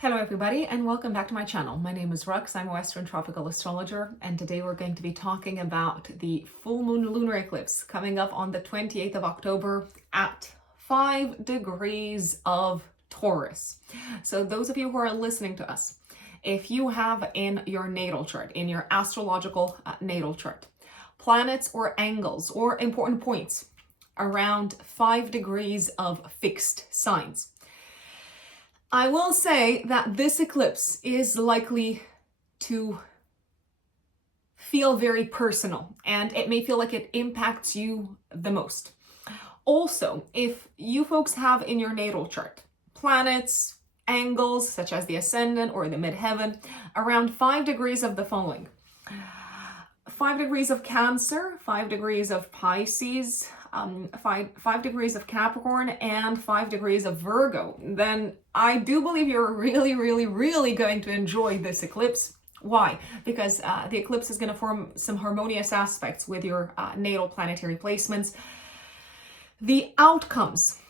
Hello everybody and welcome back to my channel. My name is Rux, I'm a Western tropical astrologer, and today we're going to be talking about the full moon lunar eclipse coming up on the 28th of October at 5 degrees of Taurus. So those of you who are listening to us, if you have in your natal chart, in your astrological natal chart, planets or angles or important points around 5 degrees of fixed signs, I will say that this eclipse is likely to feel very personal, and it may feel like it impacts you the most. Also, if you folks have in your natal chart planets, angles such as the ascendant or the midheaven around 5 degrees of the following: 5 degrees of Cancer, 5 degrees of Pisces, 5 degrees of Capricorn, and 5 degrees of Virgo, then I do believe you're really going to enjoy this eclipse. Why? Because the eclipse is going to form some harmonious aspects with your natal planetary placements. The outcomes,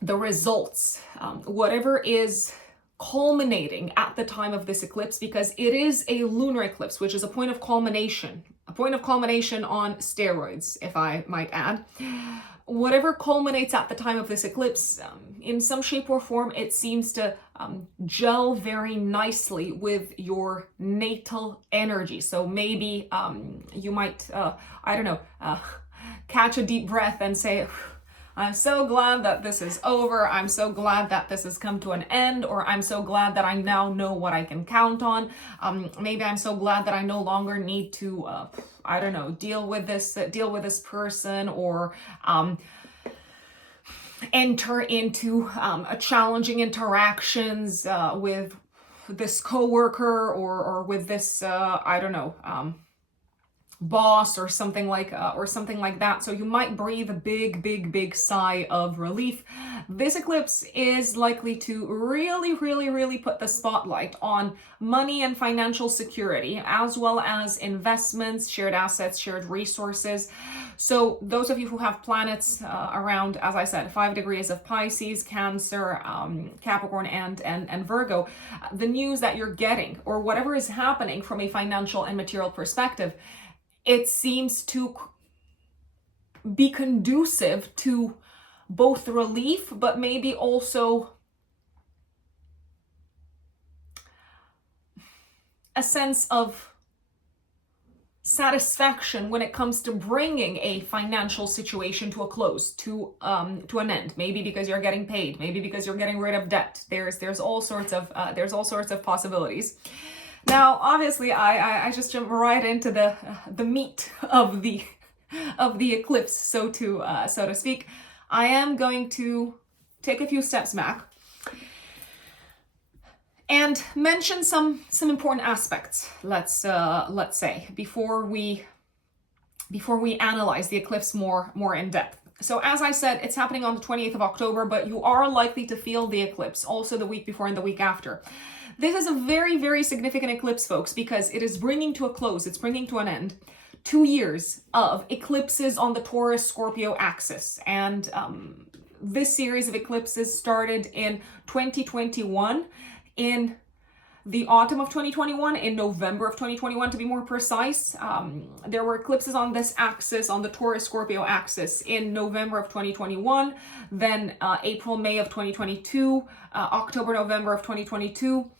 the results, whatever is culminating at the time of this eclipse, because it is a lunar eclipse, which is a point of culmination on steroids, if I might add. Whatever culminates at the time of this eclipse, in some shape or form, it seems to gel very nicely with your natal energy. So maybe you might, catch a deep breath and say, I'm so glad that this is over. I'm so glad that this has come to an end, or I'm so glad that I now know what I can count on. Maybe I'm so glad that I no longer need to, deal with this person, or enter into challenging interactions with this coworker or with this, boss or something like that. So you might breathe a big sigh of relief. This eclipse is likely to really put the spotlight on money and financial security, as well as investments, shared assets, shared resources. So those of you who have planets around, as I said, 5 degrees of Pisces, Cancer, Capricorn, and Virgo, the news that you're getting, or whatever is happening from a financial and material perspective, it seems to be conducive to both relief, but maybe also a sense of satisfaction when it comes to bringing a financial situation to a close, to an end. Maybe because you're getting paid, maybe because you're getting rid of debt. There's all sorts of possibilities. Now, obviously, I just jump right into the meat of the eclipse, so to speak. I am going to take a few steps back and mention some important aspects. Let's say before we analyze the eclipse more in depth. So as I said, it's happening on the 28th of October, but you are likely to feel the eclipse also the week before and the week after. This is a very significant eclipse, folks, because it is bringing to a close, it's bringing to an end 2 years of eclipses on the Taurus Scorpio axis. And this series of eclipses started in 2021, in the autumn of 2021, in November of 2021 to be more precise. There were eclipses on this axis, on the Taurus Scorpio axis, in November of 2021, then April, May of 2022, October, November of 2022,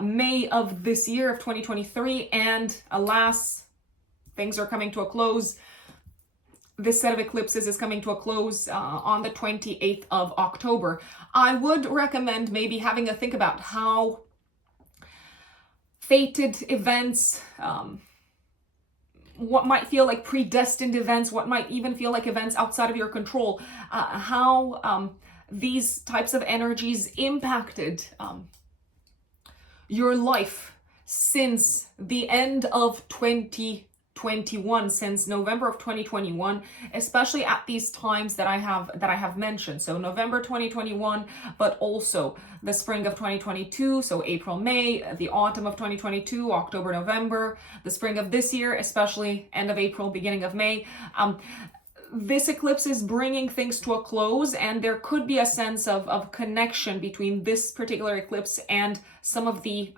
May of this year of 2023, and alas, things are coming to a close. This set of eclipses is coming to a close on the 28th of October. I would recommend maybe having a think about how fated events, what might feel like predestined events, what might even feel like events outside of your control, how these types of energies impacted your life since the end of 2021, since November of 2021, especially at these times that I have mentioned. So November 2021, but also the spring of 2022, so April, May, the autumn of 2022, October, November, the spring of this year, especially end of April, beginning of May. this eclipse is bringing things to a close, and there could be a sense of connection between this particular eclipse and some of the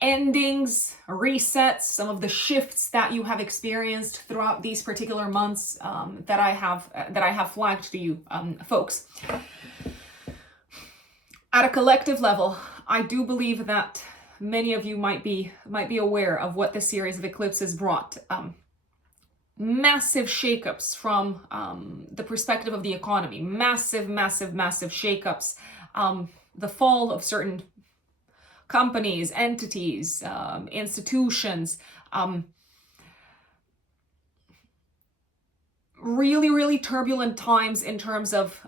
endings, resets, some of the shifts that you have experienced throughout these particular months that I have flagged to you, folks. At a collective level, I do believe that many of you might be aware of what this series of eclipses brought. Massive shakeups from the perspective of the economy. Massive shakeups. The fall of certain companies, entities, institutions. Really turbulent times in terms of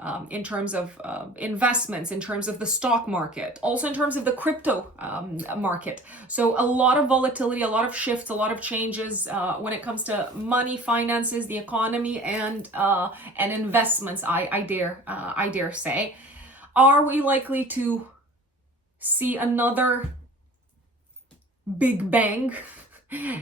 investments, in terms of the stock market, also in terms of the crypto market. So a lot of volatility, a lot of shifts, a lot of changes when it comes to money, finances, the economy, and investments. I dare say, are we likely to see another big bang?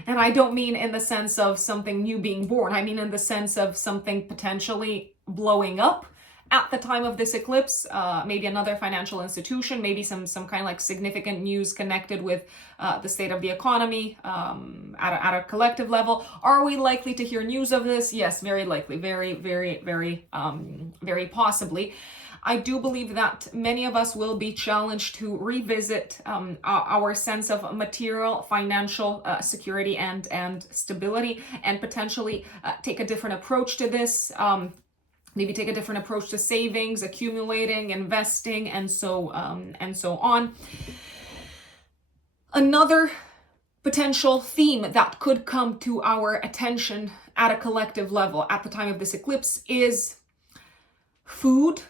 And I don't mean in the sense of something new being born. I mean in the sense of something potentially blowing up at the time of this eclipse. Maybe another financial institution, maybe some kind of like significant news connected with the state of the economy at a collective level. Are we likely to hear news of this? Yes, very likely, very possibly. I do believe that many of us will be challenged to revisit our sense of material, financial security and stability, and potentially take a different approach to this. Maybe take a different approach to savings, accumulating, investing, and so on. Another potential theme that could come to our attention at a collective level at the time of this eclipse is food.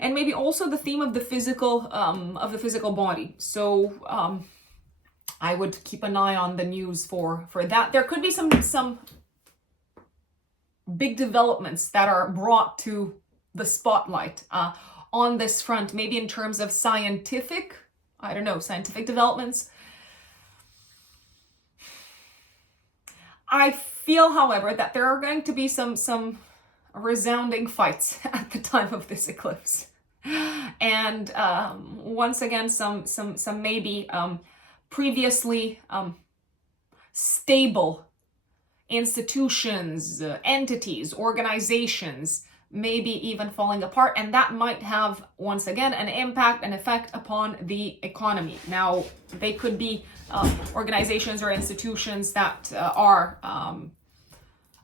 And maybe also the theme of the physical body. So I would keep an eye on the news for that. There could be some big developments that are brought to the spotlight on this front. Maybe in terms of scientific developments. I feel, however, that there are going to be some resounding fights at the time of this eclipse, and once again some maybe previously stable institutions, entities, organizations, maybe even falling apart, and that might have once again an effect upon the economy. Now, they could be organizations or institutions that are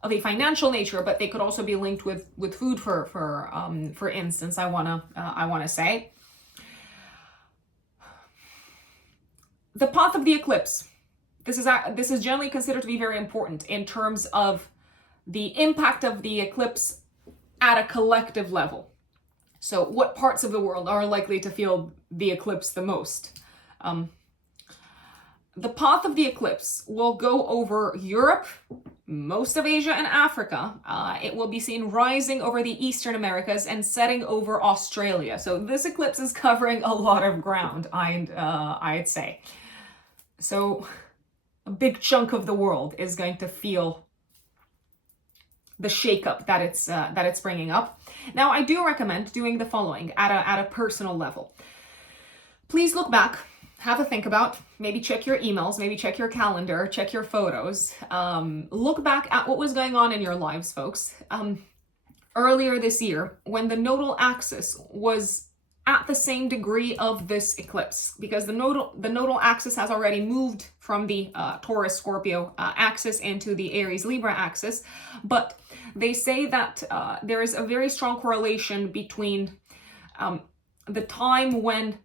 of a financial nature, but they could also be linked with food, for instance. I wanna say the path of the eclipse. This is generally considered to be very important in terms of the impact of the eclipse at a collective level. So, what parts of the world are likely to feel the eclipse the most? The path of the eclipse will go over Europe, most of Asia and Africa. It will be seen rising over the Eastern Americas and setting over Australia. So this eclipse is covering a lot of ground, I'd say. So a big chunk of the world is going to feel the shakeup that it's bringing up. Now, I do recommend doing the following at a personal level. Please look back. Have a think about, maybe check your emails, maybe check your calendar, check your photos. Look back at what was going on in your lives, folks. Earlier this year, when the nodal axis was at the same degree of this eclipse, because the nodal axis has already moved from the Taurus Scorpio axis into the Aries Libra axis, but they say that there is a very strong correlation between the time when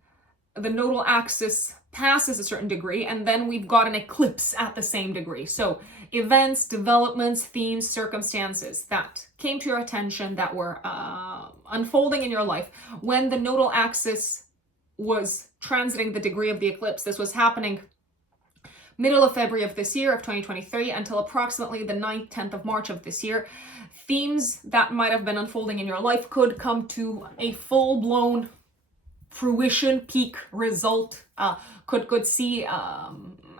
the nodal axis passes a certain degree, and then we've got an eclipse at the same degree. So events, developments, themes, circumstances that came to your attention that were unfolding in your life when the nodal axis was transiting the degree of the eclipse. This was happening middle of February of this year, of 2023, until approximately the 9th, 10th of March of this year. Themes that might have been unfolding in your life could come to a full-blown fruition, peak result, could see a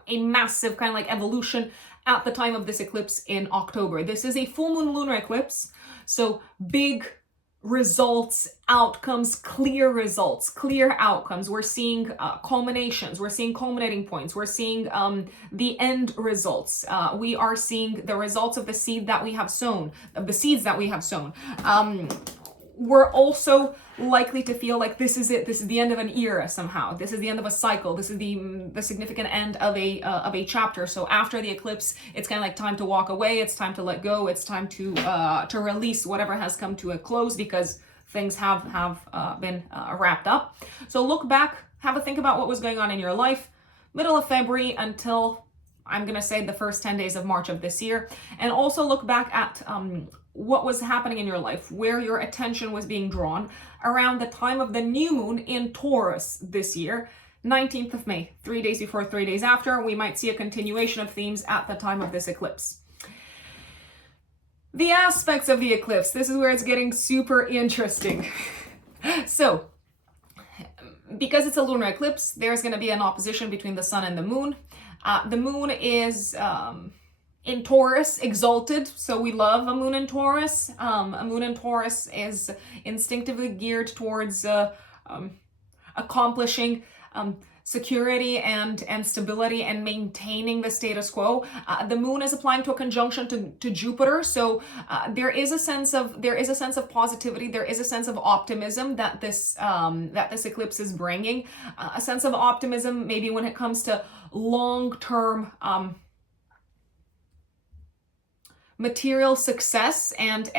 massive kind of like evolution at the time of this eclipse in October. This is a full moon lunar eclipse, so big results, outcomes, clear results, clear outcomes. We're seeing culminations, we're seeing culminating points, we're seeing the end results. We are seeing the results of the seed that we have sown, of the seeds that we have sown. We're also likely to feel like this is it. This is the end of an era somehow. This is the end of a cycle. This is the significant end of a chapter. So after the eclipse, it's kind of like time to walk away. It's time to let go. It's time to release whatever has come to a close, because things have been wrapped up. So look back, have a think about what was going on in your life, middle of February until, I'm gonna say, the first 10 days of March of this year, and also look back at what was happening in your life, where your attention was being drawn around the time of the new moon in Taurus this year, 19th of May, 3 days before, 3 days after. We might see a continuation of themes at the time of this eclipse. The aspects of the eclipse, this is where it's getting super interesting. So, because it's a lunar eclipse, there's going to be an opposition between the sun and the moon. The moon is in Taurus, exalted, so we love a moon in Taurus. A moon in Taurus is instinctively geared towards accomplishing security and stability and maintaining the status quo. The moon is applying to a conjunction to Jupiter, so there is a sense of positivity. There is a sense of optimism that this eclipse is bringing. A sense of optimism, maybe when it comes to long-term material success and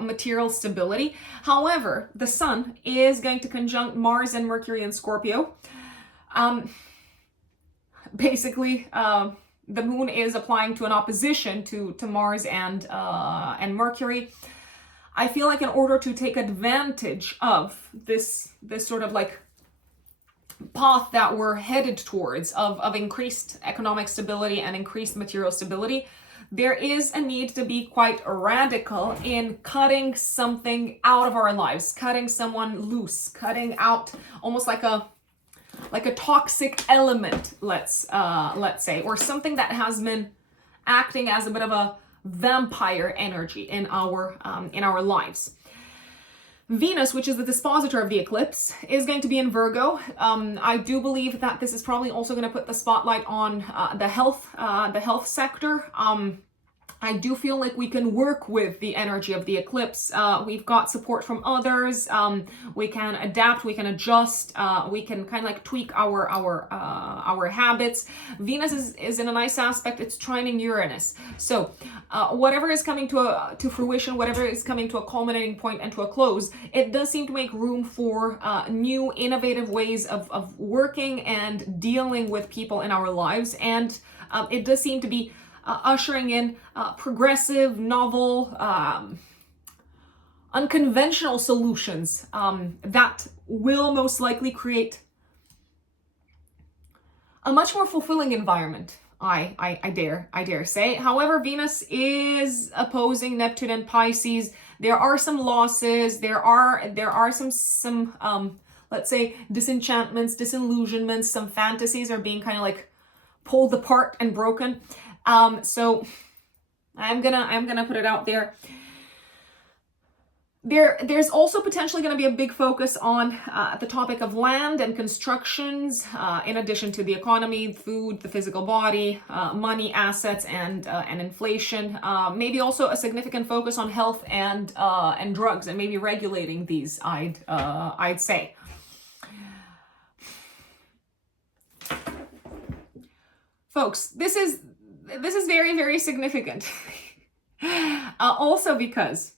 material stability. However, the sun is going to conjunct Mars and Mercury in Scorpio. Basically, the moon is applying to an opposition to Mars and Mercury. I feel like in order to take advantage of this sort of like path that we're headed towards of increased economic stability and increased material stability, there is a need to be quite radical in cutting something out of our lives, cutting someone loose, cutting out almost like a toxic element, let's say, or something that has been acting as a bit of a vampire energy in our lives. Venus, which is the dispositor of the eclipse, is going to be in Virgo. I do believe that this is probably also going to put the spotlight on the health sector. I do feel like we can work with the energy of the eclipse. We've got support from others. We can adapt. We can adjust. We can kind of like tweak our habits. Venus is in a nice aspect. It's trining Uranus. So whatever is coming to fruition, whatever is coming to a culminating point and to a close, it does seem to make room for new, innovative ways of working and dealing with people in our lives. And it does seem to be ushering in progressive, novel, unconventional solutions that will most likely create a much more fulfilling environment. I dare say. However, Venus is opposing Neptune and Pisces. There are some losses. There are some let's say disenchantments, disillusionments. Some fantasies are being kind of like pulled apart and broken. So I'm gonna put it out there. There's also potentially going to be a big focus on the topic of land and constructions, in addition to the economy, food, the physical body, money, assets, and inflation. Maybe also a significant focus on health and drugs, and maybe regulating these. I'd say. Folks, this is very, very significant. Also because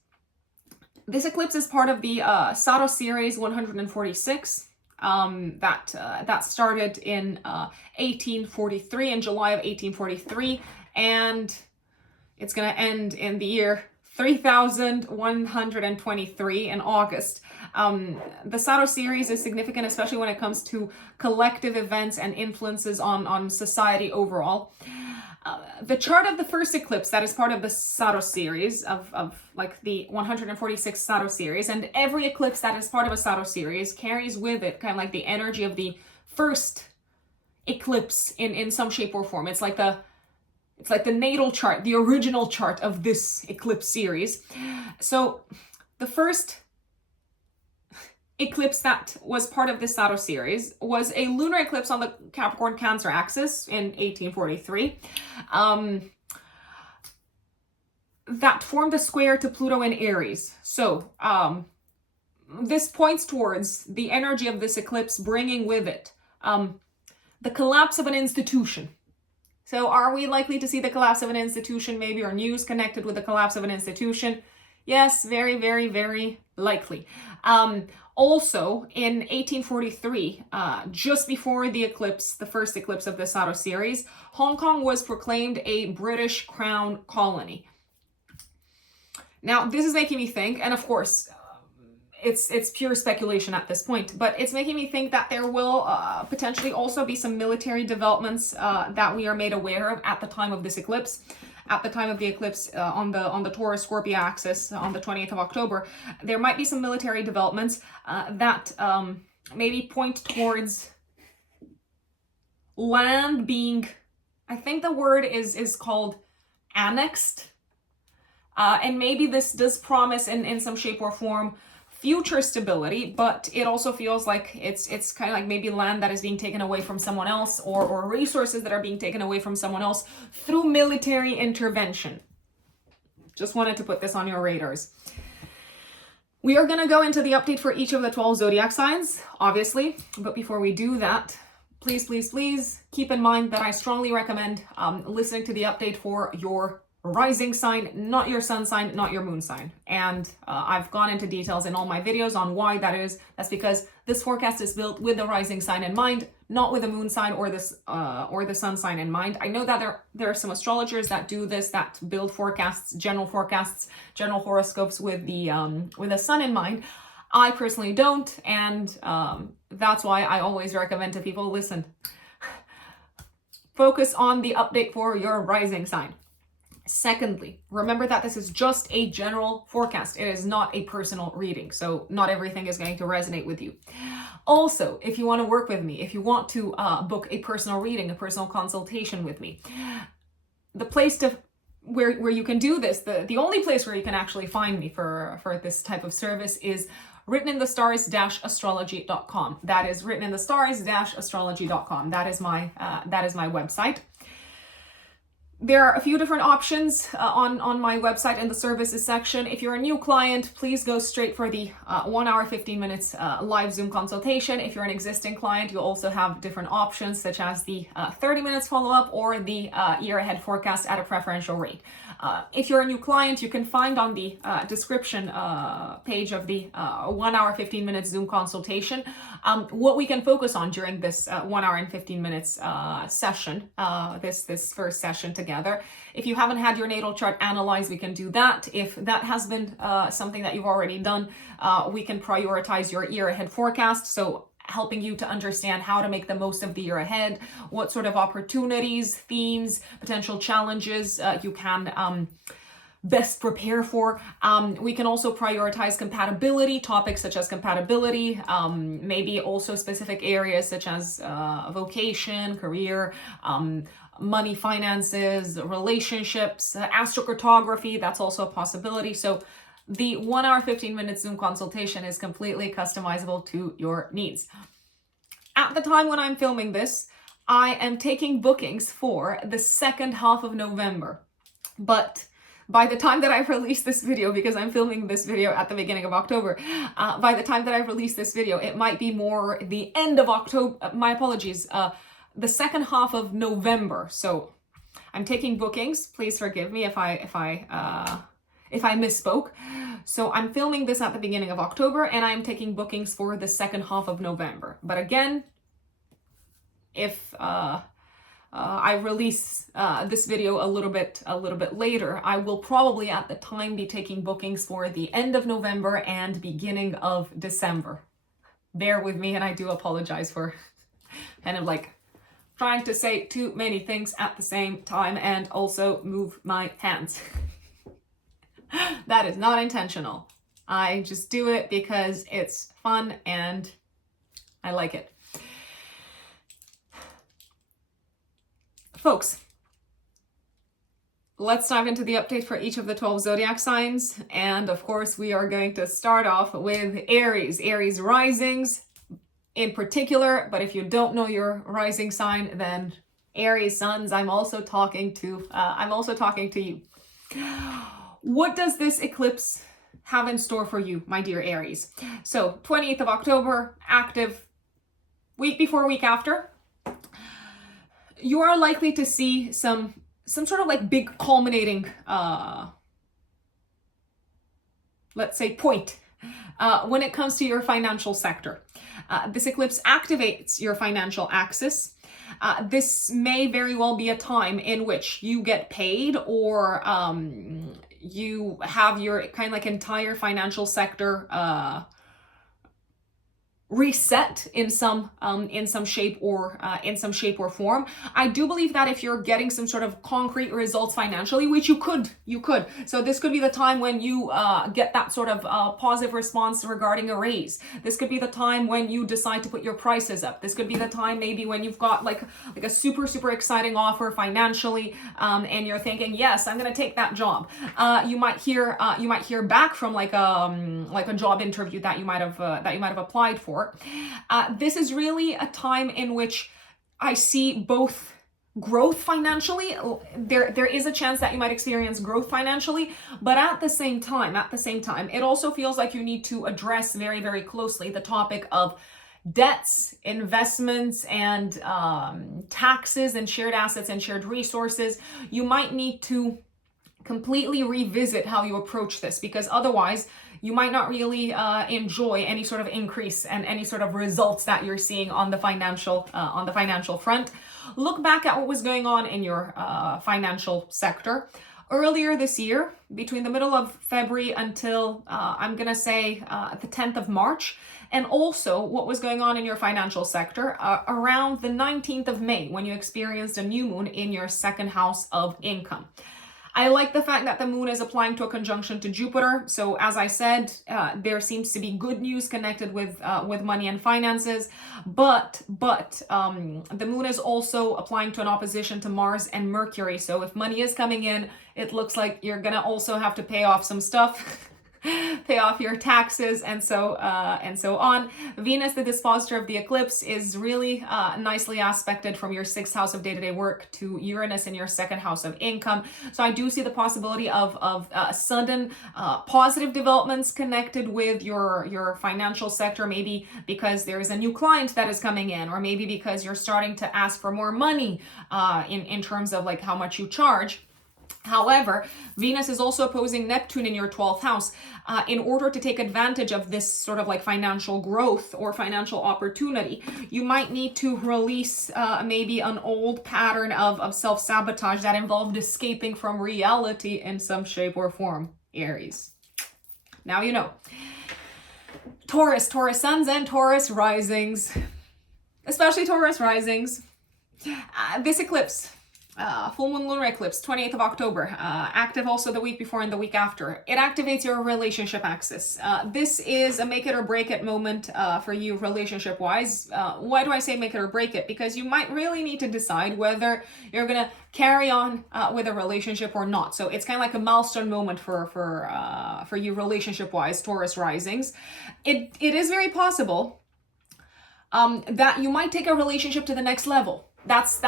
this eclipse is part of the Saros series 146 that started in 1843, in July of 1843, and it's going to end in the year 3123 in August. The Saros series is significant, especially when it comes to collective events and influences on society overall. The chart of the first eclipse that is part of the Saros series of like the 146 Saros series, and every eclipse that is part of a Saros series carries with it kind of like the energy of the first eclipse in some shape or form. It's like the it's like the natal chart, the original chart of this eclipse series. So the first eclipse that was part of this Taurus series was a lunar eclipse on the Capricorn Cancer axis in 1843. That formed a square to Pluto in Aries. So this points towards the energy of this eclipse bringing with it the collapse of an institution. So are we likely to see the collapse of an institution, maybe, or news connected with the collapse of an institution? Yes, very, very, very likely. Also, in 1843, just before the eclipse, the first eclipse of the Taurus series, Hong Kong was proclaimed a British Crown colony. Now, this is making me think, and of course, it's pure speculation at this point, but it's making me think that there will potentially also be some military developments that we are made aware of at the time of this eclipse. At the time of the eclipse on the Taurus Scorpio axis on the 20th of October, there might be some military developments that maybe point towards land being, I think the word is called annexed. And maybe this does promise in some shape or form future stability, but it also feels like it's kind of like maybe land that is being taken away from someone else, or resources that are being taken away from someone else through military intervention. Just wanted to put this on your radars. We are going to go into the update for each of the 12 zodiac signs, obviously, but before we do that, please, please, please keep in mind that I strongly recommend listening to the update for your rising sign, not your sun sign, not your moon sign. And I've gone into details in all my videos on why that is. That's because this forecast is built with the rising sign in mind, not with the moon sign or the sun sign in mind. I know that there are some astrologers that do this, that build forecasts, general horoscopes with the sun in mind. I personally don't, and that's why I always recommend to people, listen, focus on the update for your rising sign. Secondly, remember that this is just a general forecast. It is not a personal reading, so not everything is going to resonate with you. Also, if you want to work with me, if you want to book a personal reading, a personal consultation with me, the place to where you can do this, the only place where you can actually find me for this type of service is writteninthestars-astrology.com. That is writteninthestars-astrology.com. That is my website. There are a few different options on my website in the services section. If you're a new client, please go straight for the 1 hour, 15 minutes live Zoom consultation. If you're an existing client, you'll also have different options such as the 30 minutes follow-up or the year ahead forecast at a preferential rate. If you're a new client, you can find on the description page of the 1 hour, 15 minutes Zoom consultation what we can focus on during this 1 hour and 15 minutes session, this first session together. If you haven't had your natal chart analyzed, we can do that. If that has been something that you've already done, we can prioritize your year ahead forecast. So helping you to understand how to make the most of the year ahead, what sort of opportunities, themes, potential challenges you can best prepare for. We can also prioritize compatibility, topics such as compatibility, maybe also specific areas such as vocation, career, money, finances, relationships, astrocartography, that's also a possibility. So the 1 hour, 15 minute Zoom consultation is completely customizable to your needs. At the time when I'm filming this, I am taking bookings for the second half of November. But by the time that I release this video, because I'm filming this video at the beginning of October, by the time that I release this video, it might be more the end of October, my apologies, the second half of November. So I'm taking bookings. Please forgive me if I misspoke. So I'm filming this at the beginning of October and I'm taking bookings for the second half of November. But again, if I release this video a little bit later, I will probably at the time be taking bookings for the end of November and beginning of December. Bear with me, and I do apologize for kind of like trying to say too many things at the same time and also move my hands. That is not intentional. I just do it because it's fun and I like it. Folks, let's dive into the update for each of the 12 zodiac signs. And of course, we are going to start off with Aries. Aries risings in particular, but if you don't know your rising sign, then Aries suns, I'm also talking to you. What does this eclipse have in store for you, my dear Aries? So 28th of October, active week before, week after. You are likely to see some sort of like big culminating, let's say, point when it comes to your financial sector. This eclipse activates your financial axis. This may very well be a time in which you get paid, or you have your kind of like entire financial sector reset in some shape or form. I do believe that if you're getting some sort of concrete results financially, which you could. So this could be the time when you get that sort of positive response regarding a raise. This could be the time when you decide to put your prices up. This could be the time maybe when you've got like a super exciting offer financially, and you're thinking, yes, I'm gonna take that job. You might hear back from like a job interview that you might have applied for. This is really a time in which I see both growth financially. There is a chance that you might experience growth financially, but at the same time, it also feels like you need to address very closely the topic of debts, investments, and taxes and shared assets and shared resources. You might need to completely revisit how you approach this, because otherwise you might not really enjoy any sort of increase and any sort of results that you're seeing on the financial front. Look back at what was going on in your financial sector earlier this year, between the middle of February until I'm gonna say the 10th of March, and also what was going on in your financial sector around the 19th of May, when you experienced a new moon in your second house of income. I like the fact that the moon is applying to a conjunction to Jupiter. So as I said, there seems to be good news connected with money and finances, but the moon is also applying to an opposition to Mars and Mercury. So if money is coming in, it looks like you're gonna also have to pay off some stuff. Pay off your taxes, and so on. Venus, the dispositor of the eclipse, is really nicely aspected from your 6th house of day-to-day work to Uranus in your 2nd house of income. So I do see the possibility of sudden positive developments connected with your financial sector, maybe because there is a new client that is coming in, or maybe because you're starting to ask for more money in terms of like how much you charge. However, Venus is also opposing Neptune in your 12th house. In order to take advantage of this sort of like financial growth or financial opportunity, you might need to release maybe an old pattern of self-sabotage that involved escaping from reality in some shape or form, Aries. Now you know. Taurus suns and Taurus risings, especially Taurus risings. This eclipse, full moon lunar eclipse, 28th of October, active also the week before and the week after. It activates your relationship axis. This is a make it or break it moment for you relationship wise. Why do I say make it or break it? Because you might really need to decide whether you're gonna carry on with a relationship or not. So it's kind of like a milestone moment for you relationship wise, Taurus risings. It is very possible that you might take a relationship to the next level. That's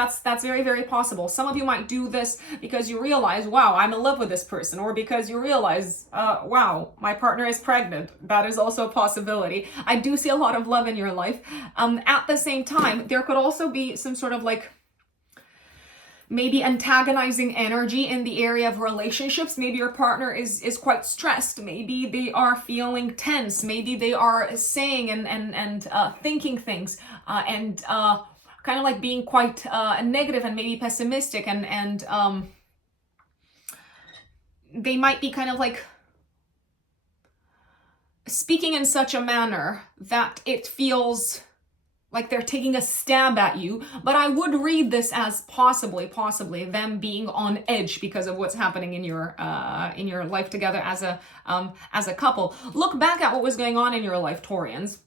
very, very possible. Some of you might do this because you realize, wow, I'm in love with this person, or because you realize, wow, my partner is pregnant. That is also a possibility. I do see a lot of love in your life. At the same time, there could also be some sort of like maybe antagonizing energy in the area of relationships. Maybe your partner is quite stressed. Maybe they are feeling tense. Maybe they are saying and thinking things and kind of like being quite negative and maybe pessimistic, and they might be kind of like speaking in such a manner that it feels like they're taking a stab at you. But I would read this as possibly them being on edge because of what's happening in your life together as a couple. Look back at what was going on in your life, Taurians.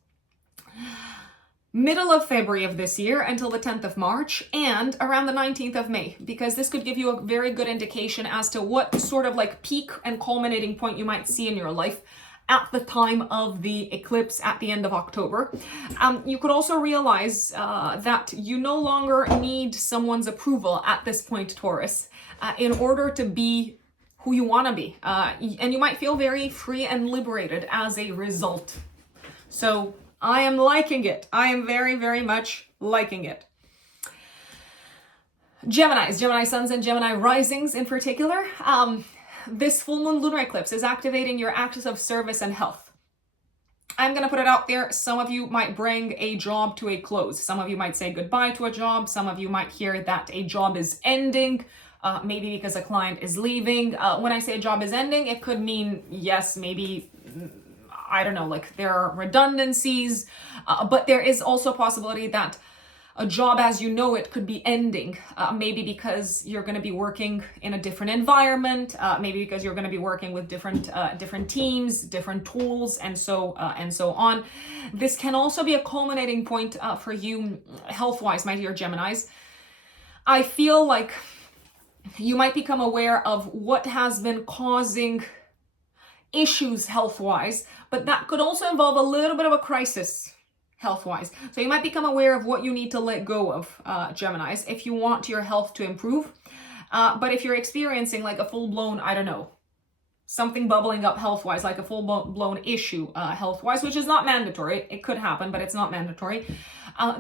middle of February of this year until the 10th of March, and around the 19th of May, because this could give you a very good indication as to what sort of like peak and culminating point you might see in your life at the time of the eclipse at the end of October. You could also realize that you no longer need someone's approval at this point, Taurus, in order to be who you want to be. And you might feel very free and liberated as a result. So I am liking it. I am very, very much liking it. Geminis, Gemini suns and Gemini risings in particular. This full moon lunar eclipse is activating your axis of service and health. I'm going to put it out there. Some of you might bring a job to a close. Some of you might say goodbye to a job. Some of you might hear that a job is ending, maybe because a client is leaving. When I say a job is ending, it could mean, yes, maybe, I don't know, like there are redundancies, but there is also a possibility that a job as you know it could be ending, maybe because you're going to be working in a different environment, maybe because you're going to be working with different teams, different tools, and so on. This can also be a culminating point for you health-wise, my dear Geminis. I feel like you might become aware of what has been causing issues health-wise, but that could also involve a little bit of a crisis health-wise. So you might become aware of what you need to let go of, Geminis, if you want your health to improve. But if you're experiencing like a full-blown, I don't know, something bubbling up health-wise, like a full-blown issue health-wise, which is not mandatory. It could happen, but it's not mandatory.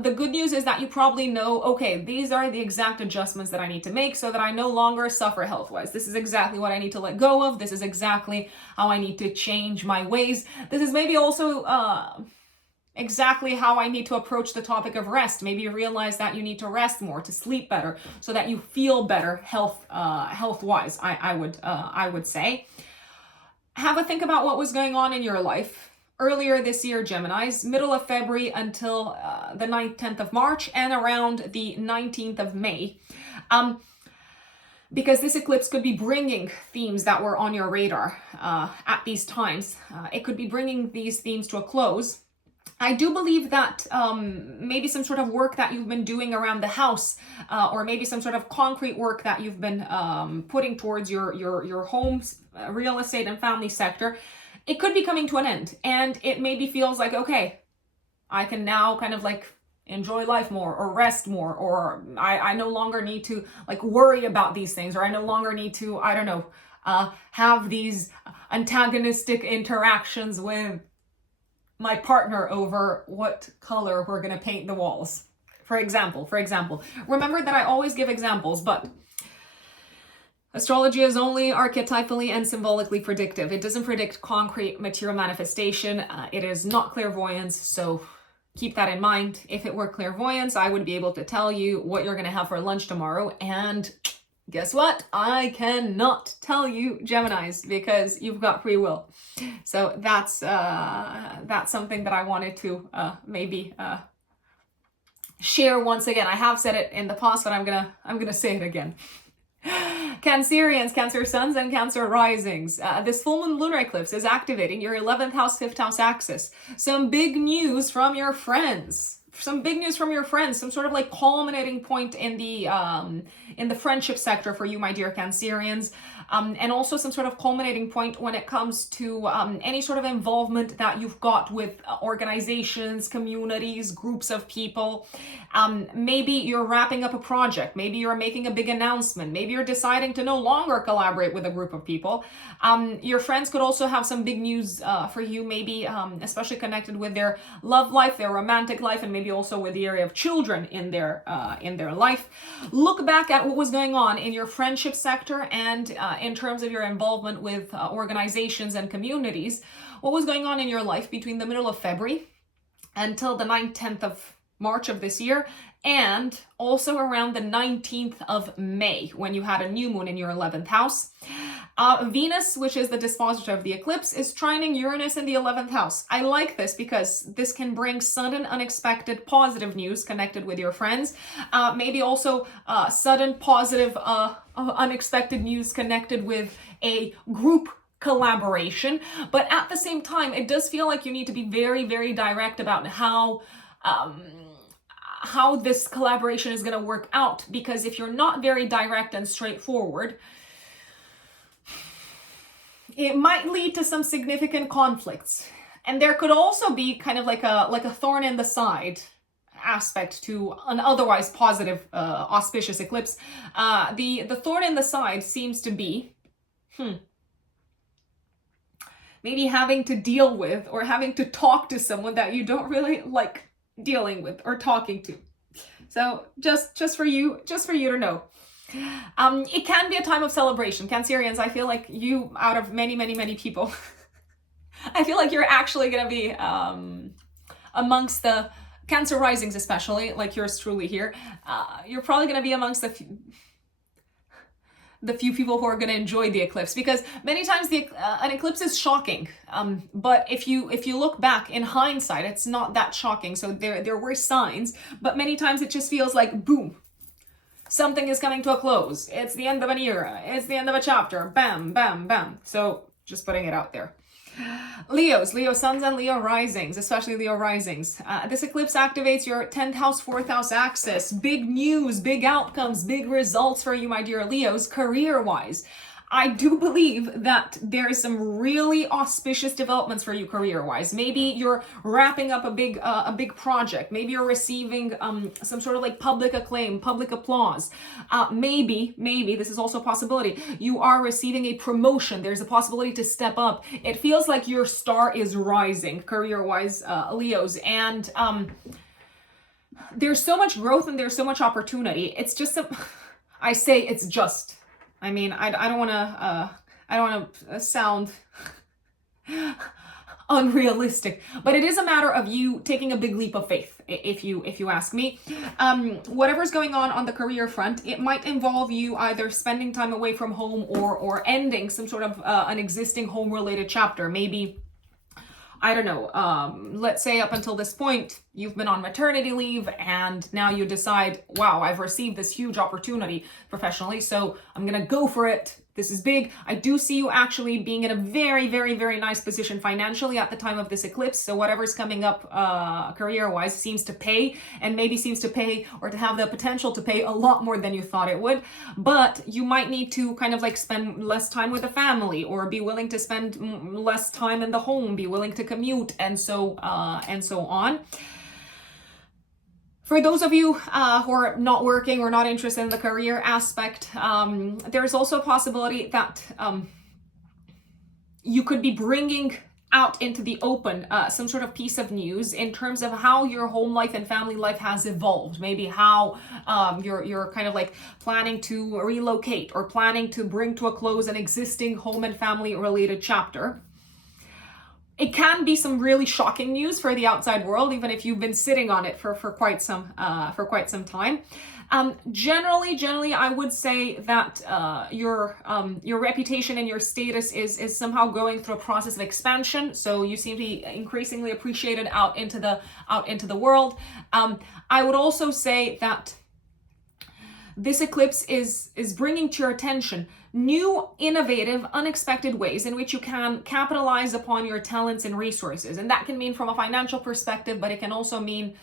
The good news is that you probably know, okay, these are the exact adjustments that I need to make so that I no longer suffer health-wise. This is exactly what I need to let go of. This is exactly how I need to change my ways. This is maybe also exactly how I need to approach the topic of rest. Maybe you realize that you need to rest more, to sleep better, so that you feel better health-wise, I would say. Have a think about what was going on in your life earlier this year, Geminis, middle of February until the 10th of March and around the 19th of May. Because this eclipse could be bringing themes that were on your radar at these times. It could be bringing these themes to a close. I do believe that maybe some sort of work that you've been doing around the house, or maybe some sort of concrete work that you've been putting towards your home's real estate and family sector, it could be coming to an end. And it maybe feels like, okay, I can now kind of like enjoy life more or rest more, or I no longer need to like worry about these things, or I no longer need to, I don't know, have these antagonistic interactions with my partner over what color we're going to paint the walls. For example, remember that I always give examples, but astrology is only archetypally and symbolically predictive. It doesn't predict concrete material manifestation. It is not clairvoyance, so keep that in mind. If it were clairvoyance, I would be able to tell you what you're going to have for lunch tomorrow, and guess what? I cannot tell you, Geminis, because you've got free will. So that's something that I wanted to maybe share once again. I have said it in the past, but I'm gonna say it again. Cancerians, Cancer suns and Cancer risings. This full moon lunar eclipse is activating your 11th house, 5th house axis. Some big news from your friends. Some sort of like culminating point in the friendship sector for you, my dear Cancerians, and also some sort of culminating point when it comes to any sort of involvement that you've got with organizations, communities, groups of people. Maybe you're wrapping up a project. Maybe you're making a big announcement. Maybe you're deciding to no longer collaborate with a group of people. Your friends could also have some big news for you, maybe especially connected with their love life, their romantic life, and maybe also with the area of children in their life. Look back at what was going on in your friendship sector and in terms of your involvement with organizations and communities. What was going on in your life between the middle of February until the 10th of March of this year, and also around the 19th of May, when you had a new moon in your 11th house. Venus, which is the dispositor of the eclipse, is trining Uranus in the 11th house. I like this because this can bring sudden, unexpected, positive news connected with your friends. Maybe also sudden, positive, unexpected news connected with a group collaboration. But at the same time, it does feel like you need to be very, very direct about how how this collaboration is going to work out, because if you're not very direct and straightforward, it might lead to some significant conflicts. And there could also be kind of like a thorn in the side aspect to an otherwise positive, auspicious eclipse. The thorn in the side seems to be maybe having to deal with or having to talk to someone that you don't really like dealing with or talking to. So just for you to know. It can be a time of celebration. Cancerians, I feel like you, out of many people, I feel like you're actually going to be amongst the Cancer risings, especially, like yours truly here. You're probably going to be amongst the few people who are going to enjoy the eclipse, because many times an eclipse is shocking. But if you look back in hindsight, it's not that shocking. So there were signs, but many times it just feels like boom. Something is coming to a close. It's the end of an era. It's the end of a chapter. Bam, bam, bam. So just putting it out there. Leos, Leo suns and Leo risings, especially Leo risings. This eclipse activates your 10th house, 4th house axis. Big news, big outcomes, big results for you, my dear Leos, career-wise. I do believe that there is some really auspicious developments for you career-wise. Maybe you're wrapping up a big project. Maybe you're receiving some sort of like public acclaim, public applause. Maybe this is also a possibility. You are receiving a promotion. There's a possibility to step up. It feels like your star is rising career-wise, Leos, and there's so much growth and there's so much opportunity. It's just I say it's just. I mean, I don't want to sound unrealistic, but it is a matter of you taking a big leap of faith, if you ask me. Whatever's going on the career front, it might involve you either spending time away from home or ending some sort of an existing home-related chapter. Maybe, I don't know, let's say up until this point, you've been on maternity leave and now you decide, wow, I've received this huge opportunity professionally, so I'm going to go for it. This is big. I do see you actually being in a very nice position financially at the time of this eclipse. So whatever's coming up career-wise seems to pay, and maybe seems to pay or to have the potential to pay a lot more than you thought it would. But you might need to kind of like spend less time with the family, or be willing to spend less time in the home, be willing to commute, and so on. For those of you who are not working or not interested in the career aspect, there's also a possibility that you could be bringing out into the open some sort of piece of news in terms of how your home life and family life has evolved. Maybe how you're kind of like planning to relocate or planning to bring to a close an existing home and family related chapter. It can be some really shocking news for the outside world, even if you've been sitting on it for quite some time. Generally, I would say that your reputation and your status is somehow going through a process of expansion. So you seem to be increasingly appreciated out into the world. I would also say that this eclipse is bringing to your attention new, innovative, unexpected ways in which you can capitalize upon your talents and resources. And that can mean from a financial perspective, but it can also mean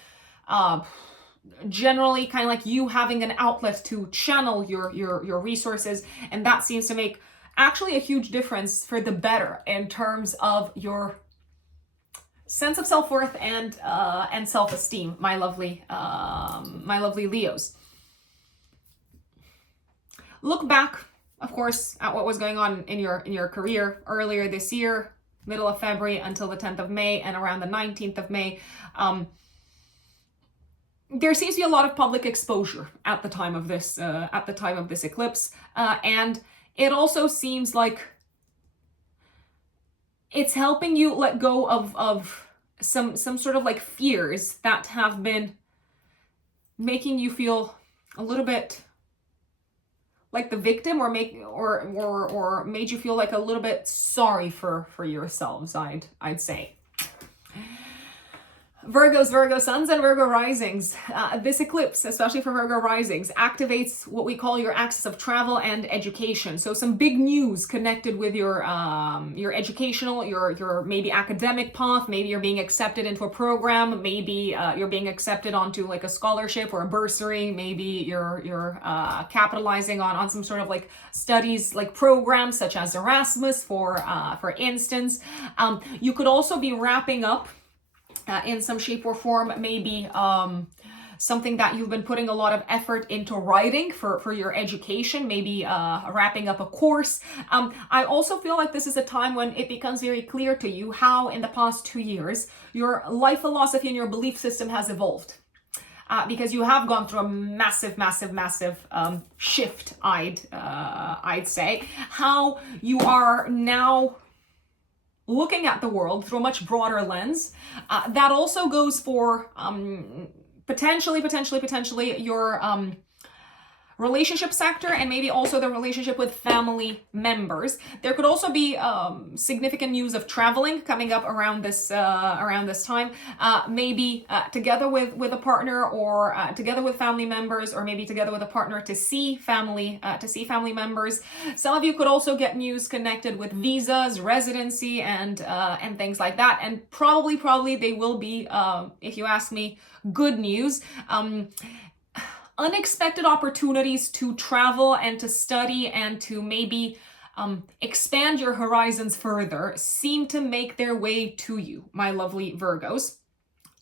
generally kind of like you having an outlet to channel your resources. And that seems to make actually a huge difference for the better in terms of your sense of self-worth and self-esteem, my lovely Leos. Look back, of course, at what was going on in your career earlier this year, middle of February until the 10th of May, and around the 19th of May. There seems to be a lot of public exposure at the time of this eclipse, and it also seems like it's helping you let go of some sort of like fears that have been making you feel a little bit like the victim, or made you feel like a little bit sorry for yourselves, I'd say. Virgos, Virgo suns, and Virgo risings. This eclipse, especially for Virgo risings, activates what we call your axis of travel and education. So some big news connected with your educational, your maybe academic path. Maybe you're being accepted into a program. Maybe you're being accepted onto like a scholarship or a bursary. Maybe you're capitalizing on some sort of like studies like programs such as Erasmus, for instance. You could also be wrapping up in some shape or form, maybe something that you've been putting a lot of effort into writing for your education, maybe wrapping up a course. I also feel like this is a time when it becomes very clear to you how in the past 2 years your life philosophy and your belief system has evolved. Because you have gone through a massive shift, I'd say. How you are now looking at the world through a much broader lens. That also goes for potentially your relationship sector, and maybe also the relationship with family members. There could also be significant news of traveling coming up around this time, maybe together with a partner, or together with family members, or maybe together with a partner to see family members. Some of you could also get news connected with visas, residency, and things like that. And probably they will be, if you ask me, good news. Unexpected opportunities to travel and to study and to maybe expand your horizons further seem to make their way to you, my lovely Virgos.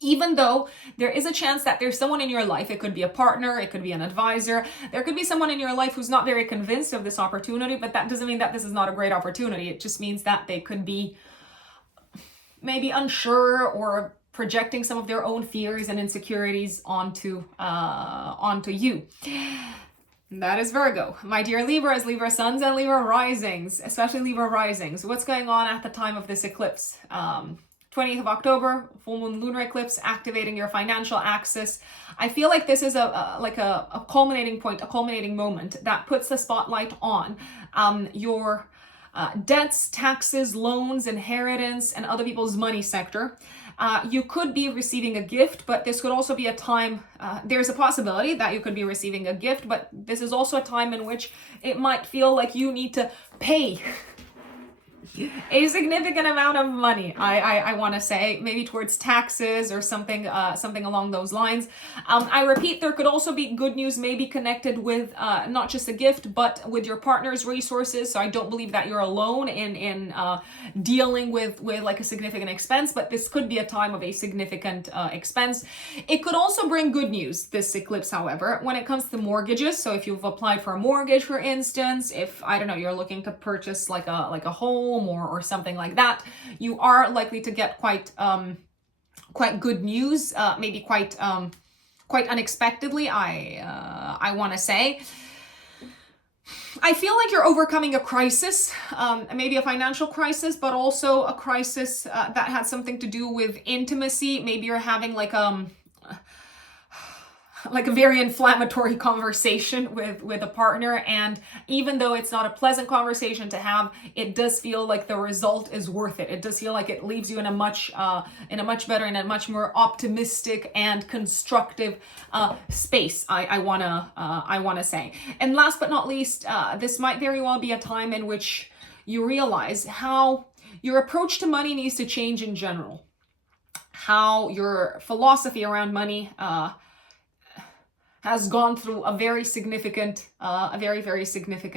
Even though there is a chance that there's someone in your life, it could be a partner, it could be an advisor, there could be someone in your life who's not very convinced of this opportunity, but that doesn't mean that this is not a great opportunity. It just means that they could be maybe unsure or projecting some of their own fears and insecurities onto you. That is Virgo. My dear Libras, Libra suns, and Libra risings, especially Libra risings. What's going on at the time of this eclipse? 20th of October, full moon lunar eclipse, activating your financial axis. I feel like this is a culminating point, a culminating moment that puts the spotlight on your debts, taxes, loans, inheritance, and other people's money sector. You could be receiving a gift, but this could also be a time, there's a possibility that you could be receiving a gift, but this is also a time in which it might feel like you need to pay a significant amount of money, I want to say, maybe towards taxes or something along those lines. I repeat, there could also be good news maybe connected with not just a gift, but with your partner's resources. So I don't believe that you're alone in dealing with like a significant expense, but this could be a time of a significant expense. It could also bring good news, this eclipse, however, when it comes to mortgages. So if you've applied for a mortgage, for instance, if, I don't know, you're looking to purchase like a home or something like that, you are likely to get quite good news, maybe quite unexpectedly, I want to say. I feel like you're overcoming a crisis, maybe a financial crisis, but also a crisis that had something to do with intimacy. Maybe you're having like a very inflammatory conversation with a partner, and even though it's not a pleasant conversation to have, it does feel like the result is worth it. It does feel like it leaves you in a much better and a much more optimistic and constructive space, I wanna say. And last but not least, this might very well be a time in which you realize how your approach to money needs to change in general, how your philosophy around money has gone through a very significant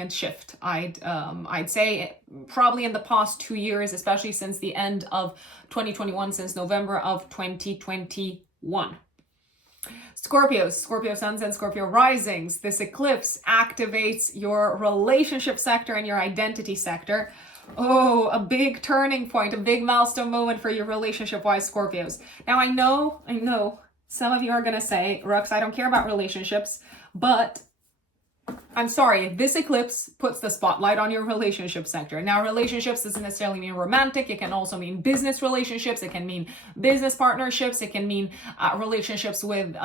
shift. I'd say probably in the past 2 years, especially since the end of 2021, since November of 2021. Scorpios, Scorpio suns and Scorpio risings. This eclipse activates your relationship sector and your identity sector. Oh, a big turning point, a big milestone moment for your relationship-wise Scorpios. Now I know, some of you are going to say, Rux, I don't care about relationships, but I'm sorry, this eclipse puts the spotlight on your relationship sector. Now, relationships doesn't necessarily mean romantic. It can also mean business relationships. It can mean business partnerships. It can mean relationships with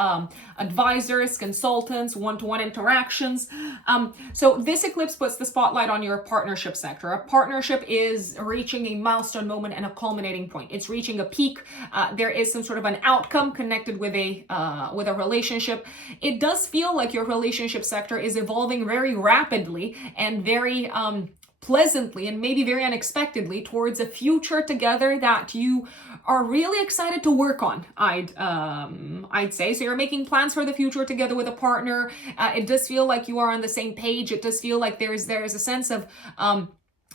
advisors, consultants, one-to-one interactions. So this eclipse puts the spotlight on your partnership sector. A partnership is reaching a milestone moment and a culminating point. It's reaching a peak. There is some sort of an outcome connected with a relationship. It does feel like your relationship sector is evolving very rapidly and very pleasantly and maybe very unexpectedly towards a future together that you are really excited to work on, I'd say. So you're making plans for the future together with a partner. It does feel like you are on the same page. It does feel like there's a sense of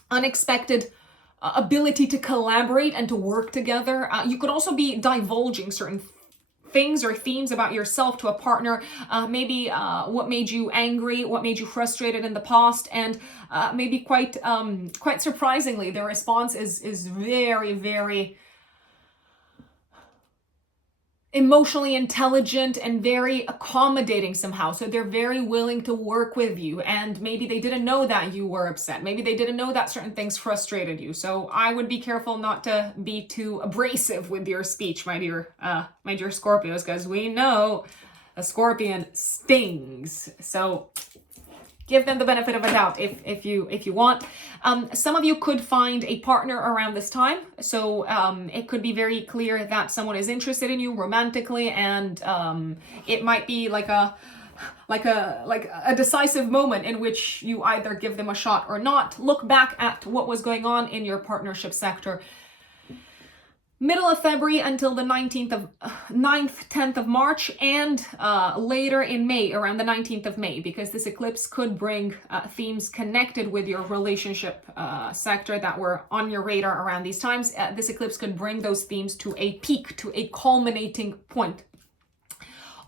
unexpected ability to collaborate and to work together. You could also be divulging certain things or themes about yourself to a partner, maybe what made you angry, what made you frustrated in the past, and maybe quite surprisingly, the response is very, very emotionally intelligent and very accommodating somehow. So they're very willing to work with you, and maybe they didn't know that you were upset. Maybe they didn't know that certain things frustrated you. So I would be careful not to be too abrasive with your speech, my dear Scorpios, because we know a Scorpion stings. So give them the benefit of a doubt if you want. Some of you could find a partner around this time. So it could be very clear that someone is interested in you romantically, and it might be like a decisive moment in which you either give them a shot or not. Look back at what was going on in your partnership sector middle of February until the 10th of March, and later in May, around the 19th of May, because this eclipse could bring themes connected with your relationship sector that were on your radar around these times. This eclipse could bring those themes to a peak, to a culminating point.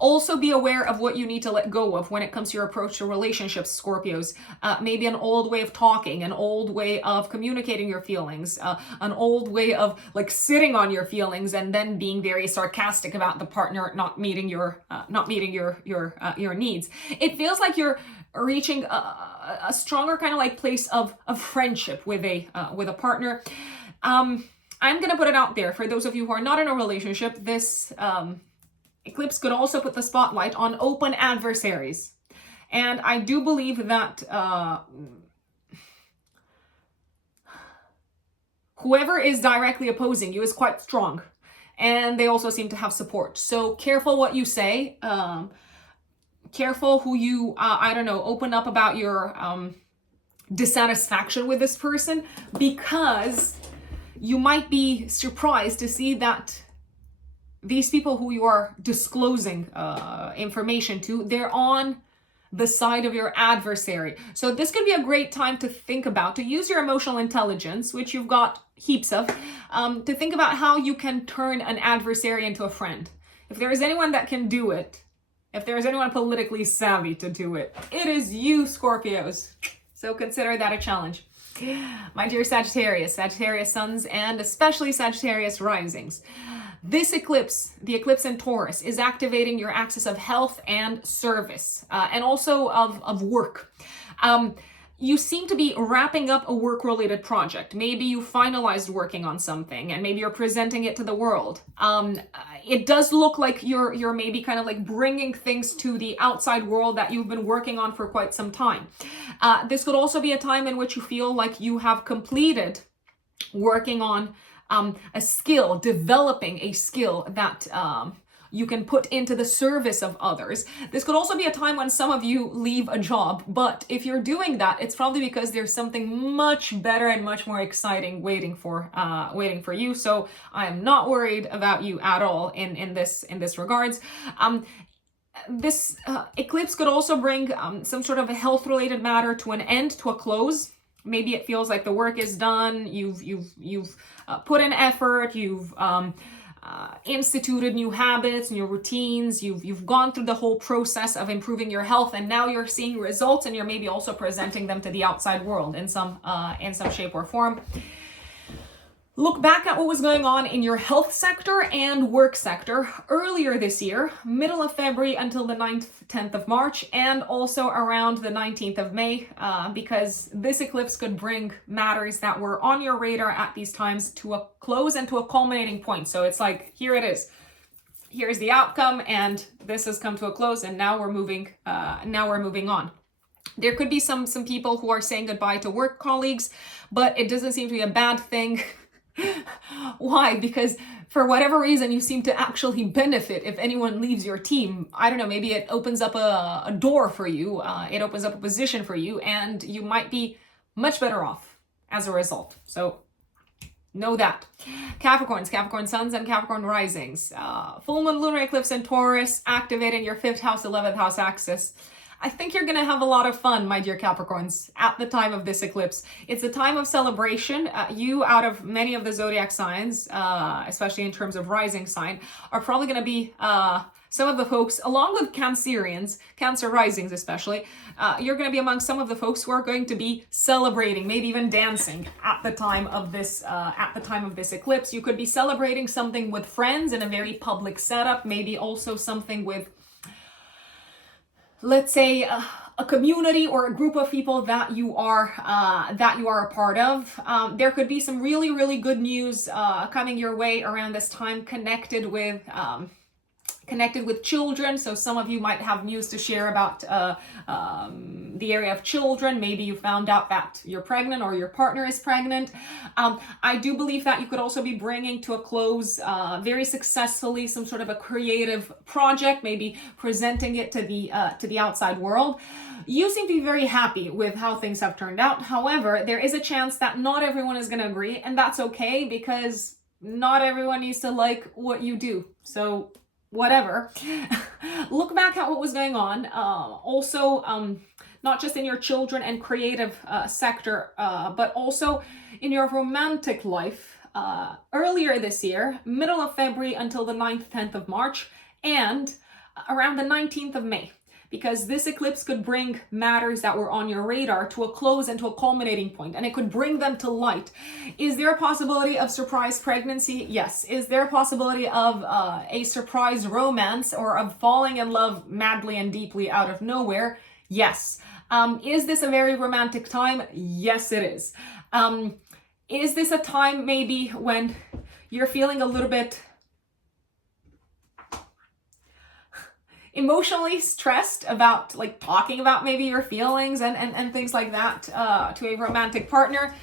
Also be aware of what you need to let go of when it comes to your approach to relationships, Scorpios. Maybe an old way of talking, an old way of communicating your feelings, an old way of like sitting on your feelings and then being very sarcastic about the partner not meeting your needs. It feels like you're reaching a stronger kind of like place of friendship with a partner. I'm gonna put it out there for those of you who are not in a relationship. This eclipse could also put the spotlight on open adversaries. And I do believe that whoever is directly opposing you is quite strong. And they also seem to have support. So careful what you say. Careful who you, open up about your dissatisfaction with this person, because you might be surprised to see that these people who you are disclosing information to, they're on the side of your adversary. So this could be a great time to think about, to use your emotional intelligence, which you've got heaps of, to think about how you can turn an adversary into a friend. If there is anyone that can do it, if there is anyone politically savvy to do it, it is you, Scorpios. So consider that a challenge. My dear Sagittarius, Sagittarius suns, and especially Sagittarius risings. This eclipse, the eclipse in Taurus, is activating your axis of health and service, and also of work. You seem to be wrapping up a work-related project. Maybe you finalized working on something, and maybe you're presenting it to the world. It does look like you're maybe kind of like bringing things to the outside world that you've been working on for quite some time. This could also be a time in which you feel like you have completed working on a skill, developing a skill that you can put into the service of others. This could also be a time when some of you leave a job, but if you're doing that, it's probably because there's something much better and much more exciting waiting for you. So I am not worried about you at all in this regards. This eclipse could also bring some sort of a health-related matter to an end, to a close. Maybe it feels like the work is done. You've put in effort. You've instituted new habits, new routines. You've gone through the whole process of improving your health, and now you're seeing results, and you're maybe also presenting them to the outside world in some shape or form. Look back at what was going on in your health sector and work sector earlier this year, middle of February until the 9th, 10th of March, and also around the 19th of May, because this eclipse could bring matters that were on your radar at these times to a close and to a culminating point. So it's like, here it is. Here's the outcome, and this has come to a close, and now we're moving on. There could be some people who are saying goodbye to work colleagues, but it doesn't seem to be a bad thing. Why? Because for whatever reason, you seem to actually benefit if anyone leaves your team. I don't know, maybe it opens up a door for you, it opens up a position for you, and you might be much better off as a result. So know that. Capricorns, Capricorn suns, and Capricorn risings. Full moon lunar eclipse in Taurus, activating your 5th house, 11th house axis. I think you're going to have a lot of fun, my dear Capricorns, at the time of this eclipse. It's a time of celebration. You, out of many of the zodiac signs, especially in terms of rising sign, are probably going to be some of the folks, along with Cancerians, Cancer risings especially, you're going to be among some of the folks who are going to be celebrating, maybe even dancing at the time of this eclipse. You could be celebrating something with friends in a very public setup, maybe also something with, let's say, a community or a group of people that you are a part of. There could be some really, really good news coming your way around this time, connected with children. So some of you might have news to share about the area of children. Maybe you found out that you're pregnant or your partner is pregnant. I do believe that you could also be bringing to a close very successfully some sort of a creative project, maybe presenting it to the outside world. You seem to be very happy with how things have turned out. However, there is a chance that not everyone is going to agree, and that's okay, because not everyone needs to like what you do. So whatever. Look back at what was going on. Also, not just in your children and creative sector, but also in your romantic life. Earlier this year, middle of February until the 9th, 10th of March, and around the 19th of May. Because this eclipse could bring matters that were on your radar to a close and to a culminating point, and it could bring them to light. Is there a possibility of surprise pregnancy? Yes. Is there a possibility of a surprise romance or of falling in love madly and deeply out of nowhere? Yes. Is this a very romantic time? Yes, it is. Is this a time maybe when you're feeling a little bit emotionally stressed about, like, talking about maybe your feelings and things like that to a romantic partner?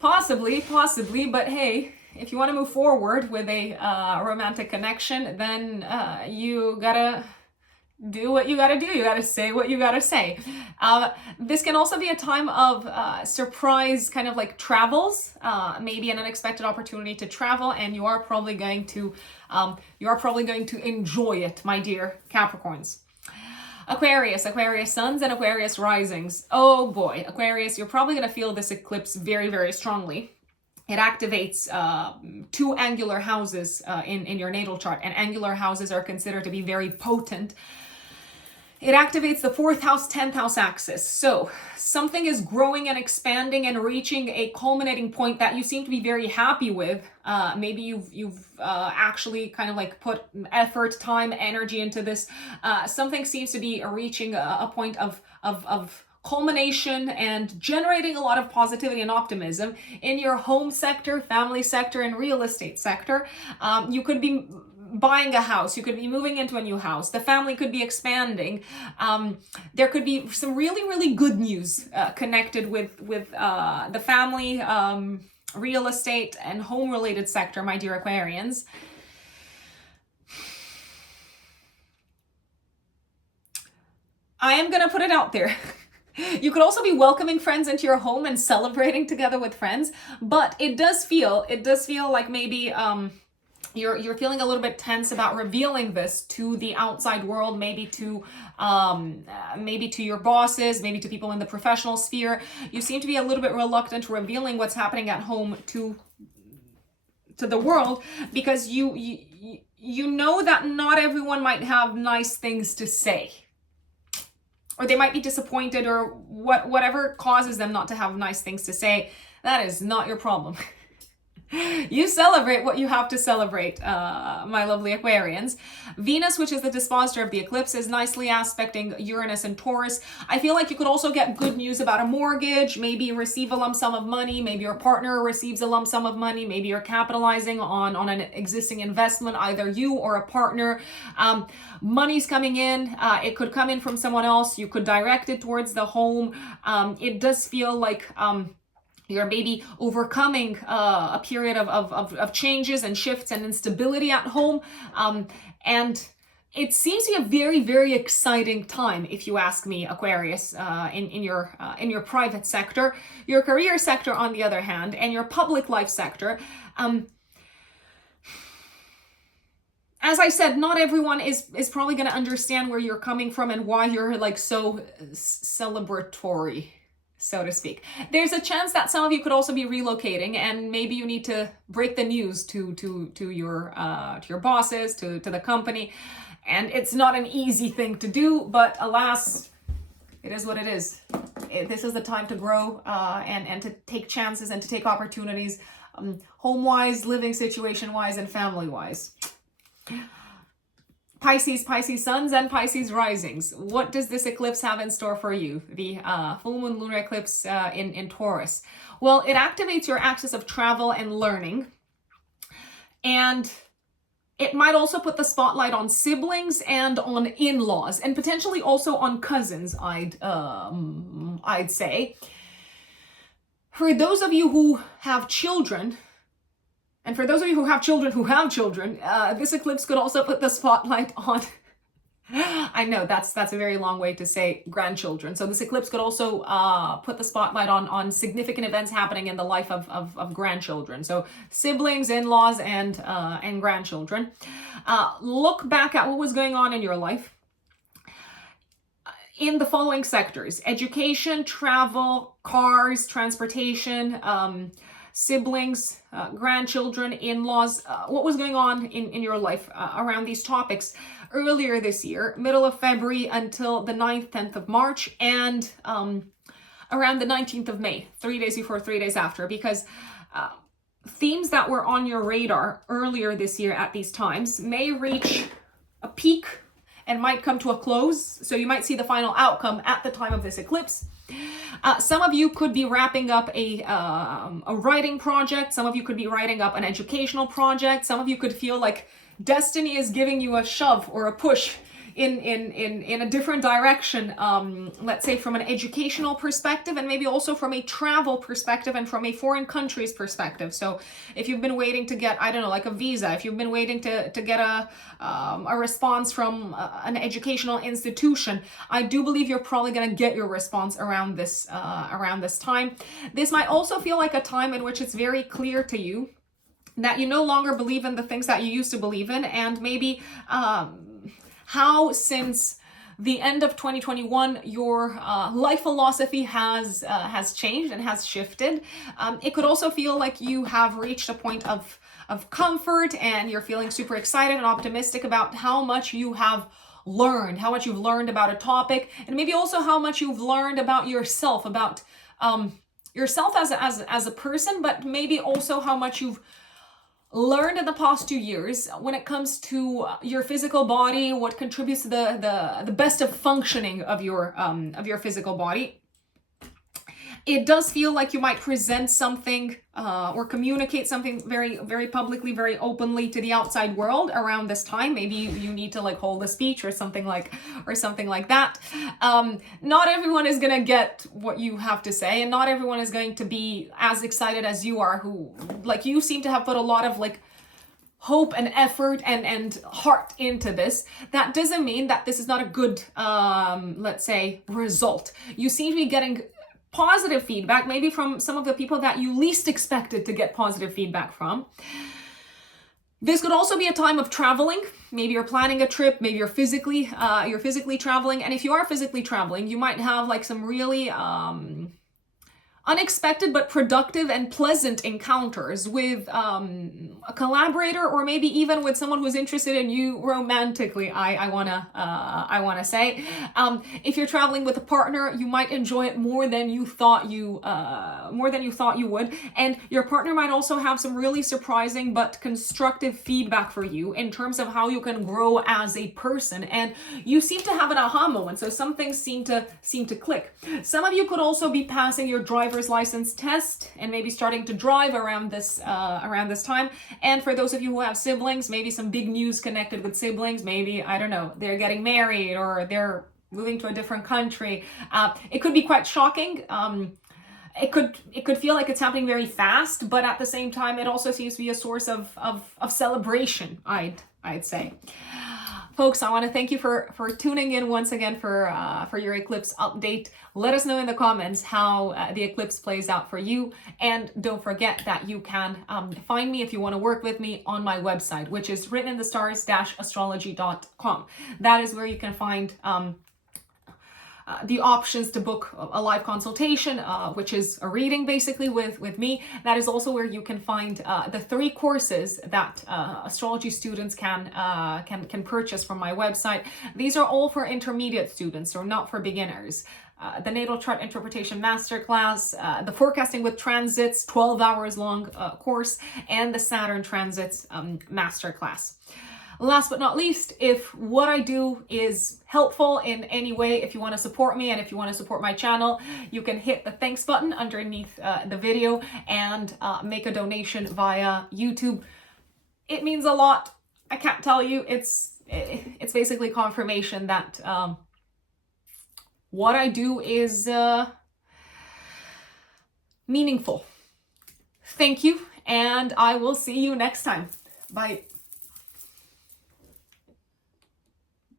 Possibly, but hey, if you want to move forward with a romantic connection, then you gotta do what you gotta do. You gotta say what you gotta say. This can also be a time of surprise kind of like travels, maybe an unexpected opportunity to travel, and you are probably going to enjoy it, my dear Capricorns. Aquarius, Aquarius suns, and Aquarius risings. Oh boy, Aquarius, you're probably going to feel this eclipse very, very strongly. It activates 2 angular houses in your natal chart, and angular houses are considered to be very potent. It activates the 4th house, 10th house axis. So something is growing and expanding and reaching a culminating point that you seem to be very happy with. Maybe you've actually kind of like put effort, time, energy into this. Something seems to be reaching a point of culmination and generating a lot of positivity and optimism in your home sector, family sector, and real estate sector. You could be buying a house, you could be moving into a new house, the family could be expanding. There could be some really, really good news connected with the family, real estate, and home related sector, my dear Aquarians. I am gonna put it out there. You could also be welcoming friends into your home and celebrating together with friends, but it does feel like maybe you're feeling a little bit tense about revealing this to the outside world, maybe to your bosses, maybe to people in the professional sphere. You seem to be a little bit reluctant to revealing what's happening at home to the world, because you know that not everyone might have nice things to say, or they might be disappointed, or whatever causes them not to have nice things to say. That is not your problem. You celebrate what you have to celebrate, my lovely Aquarians. Venus, which is the dispositor of the eclipse, is nicely aspecting Uranus and Taurus. I feel like you could also get good news about a mortgage, maybe receive a lump sum of money, maybe your partner receives a lump sum of money, maybe you're capitalizing on an existing investment, either you or a partner. Money's coming in. It could come in from someone else. You could direct it towards the home. It does feel like you're maybe overcoming a period of changes and shifts and instability at home. And it seems to be a very, very exciting time, if you ask me, Aquarius, in your private sector. Your career sector, on the other hand, and your public life sector. As I said, not everyone is probably going to understand where you're coming from and why you're like so celebratory, so to speak. There's a chance that some of you could also be relocating, and maybe you need to break the news to your bosses, to the company, and it's not an easy thing to do. But alas, it is what it is. This is the time to grow and to take chances and to take opportunities, home-wise, living situation-wise, and family-wise. Pisces suns and Pisces risings. What does this eclipse have in store for you? The full moon lunar eclipse in Taurus. Well, it activates your axis of travel and learning. And it might also put the spotlight on siblings and on in-laws, and potentially also on cousins, I'd say. For those of you who have children, and for those of you who have children, this eclipse could also put the spotlight on, I know that's a very long way to say grandchildren. So this eclipse could also put the spotlight on significant events happening in the life of grandchildren. So siblings, in-laws, and grandchildren. Look back at what was going on in your life in the following sectors: education, travel, cars, transportation, siblings, grandchildren, in-laws, what was going on in your life around these topics earlier this year, middle of February until the 9th, 10th of March, and around the 19th of May, 3 days before, 3 days after, because themes that were on your radar earlier this year at these times may reach a peak and might come to a close. So you might see the final outcome at the time of this eclipse. Some of you could be wrapping up a writing project. Some of you could be writing up an educational project. Some of you could feel like destiny is giving you a shove or a push in a different direction, let's say from an educational perspective, and maybe also from a travel perspective and from a foreign country's perspective. So if you've been waiting to get, I don't know, like a visa, if you've been waiting to get a response from an educational institution, I do believe you're probably going to get your response around this time. This might also feel like a time in which it's very clear to you that you no longer believe in the things that you used to believe in, and maybe how since the end of 2021 your life philosophy has changed and has shifted. It could also feel like you have reached a point of comfort, and you're feeling super excited and optimistic about how much you have learned, how much you've learned about a topic, and maybe also how much you've learned about yourself, about yourself as a person, but maybe also how much you've learned in the past 2 years when it comes to your physical body, what contributes to the best of functioning of your physical body. It does feel like you might present something or communicate something very, very publicly, very openly to the outside world around this time. Maybe you need to like hold a speech or something like that. Not everyone is gonna get what you have to say, and not everyone is going to be as excited as you are, who like you seem to have put a lot of like hope and effort and heart into this. That doesn't mean that this is not a good let's say result. You seem to be getting positive feedback, maybe from some of the people that you least expected to get positive feedback from. This could also be a time of traveling. Maybe you're planning a trip, maybe you're physically traveling. And if you are physically traveling, you might have like some really unexpected but productive and pleasant encounters with a collaborator, or maybe even with someone who's interested in you romantically. I wanna say, if you're traveling with a partner, you might enjoy it more than you thought you would, and your partner might also have some really surprising but constructive feedback for you in terms of how you can grow as a person. And you seem to have an aha moment, so some things seem to click. Some of you could also be passing your driver's license test and maybe starting to drive around this time. And for those of you who have siblings, maybe some big news connected with siblings. Maybe, I don't know, they're getting married or they're moving to a different country. It could be quite shocking. It could feel like it's happening very fast, but at the same time, it also seems to be a source of celebration, I'd say. Folks, I want to thank you for tuning in once again for your eclipse update. Let us know in the comments how the eclipse plays out for you. And don't forget that you can find me if you want to work with me on my website, which is writteninthestars-astrology.com. That is where you can find the options to book a live consultation, which is a reading basically with me. That is also where you can find the 3 courses that astrology students can purchase from my website. These are all for intermediate students, so not for beginners. The Natal Chart Interpretation Masterclass, the Forecasting with Transits 12 hours long course, and the Saturn Transits Masterclass. Last but not least, if what I do is helpful in any way, if you want to support me and if you want to support my channel, you can hit the thanks button underneath the video and make a donation via YouTube. It means a lot. I can't tell you. It's basically confirmation that what I do is meaningful. Thank you, and I will see you next time. Bye.